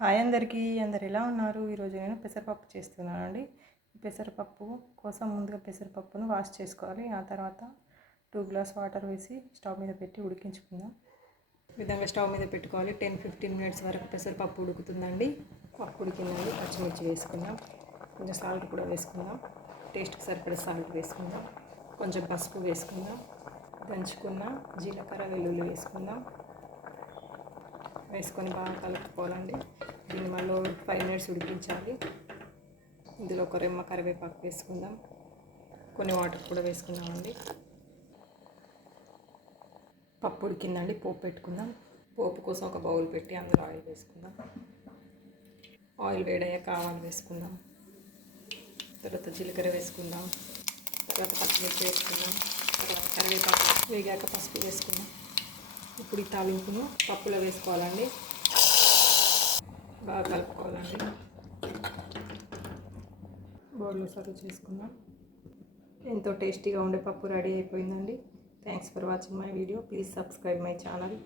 Hi అందరికీ, అందరు ఎలా ఉన్నారు? ఈరోజు నేను పెసరపప్పు చేస్తున్నానండి. పెసరపప్పు కోసం ముందుగా పెసరపప్పును వాష్ చేసుకోవాలి. ఆ తర్వాత 2 గ్లాస్ వాటర్ వేసి స్టవ్ మీద పెట్టి ఉడికించుకుందాం. ఈ విధంగా స్టవ్ మీద పెట్టుకోవాలి. 10-15 మినిట్స్ వరకు పెసరపప్పు ఉడుకుతుందండి. పప్పు ఉడికిందండి. పచ్చిమిర్చి వేసుకుందాం, కొంచెం సాల్ట్ కూడా వేసుకుందాం, టేస్ట్కి సరిపడే సాల్ట్ వేసుకుందాం, కొంచెం పసుపు వేసుకుందాం, దంచుకున్న జీలకర్ర వెల్లుల్లి వేసుకుందాం. వేసుకొని బాగా కలుపుకోవాలండి. దీన్ని మళ్ళీ 5 మినిట్స్ ఉడికించాలి. ఇందులో ఒక రెమ్మ కరివేపాకు వేసుకుందాం, కొన్ని వాటర్ కూడా వేసుకుందామండి. పప్పు ఉడికిందండి, పోపు పెట్టుకుందాం. పోపు కోసం ఒక బౌల్ పెట్టి అందులో ఆయిల్ వేసుకుందాం. ఆయిల్ వేడయ్యాక ఆవాలు వేసుకుందాం, తర్వాత జీలకర్ర వేసుకుందాం, తర్వాత పచ్చిమిర్చి వేసుకుందాం, తర్వాత కరివేపాకు వేగాక పసుపు వేసుకుందాం. ఇప్పుడు ఈ తాలింపును పప్పులో వేసుకోవాలండి. బాగా కలుపుకోవాలండి. బౌల్లో సర్వ్ చేసుకుందాం. ఎంతో టేస్టీగా ఉండే పప్పు రెడీ అయిపోయిందండి. Thanks for watching my video. Please subscribe my channel.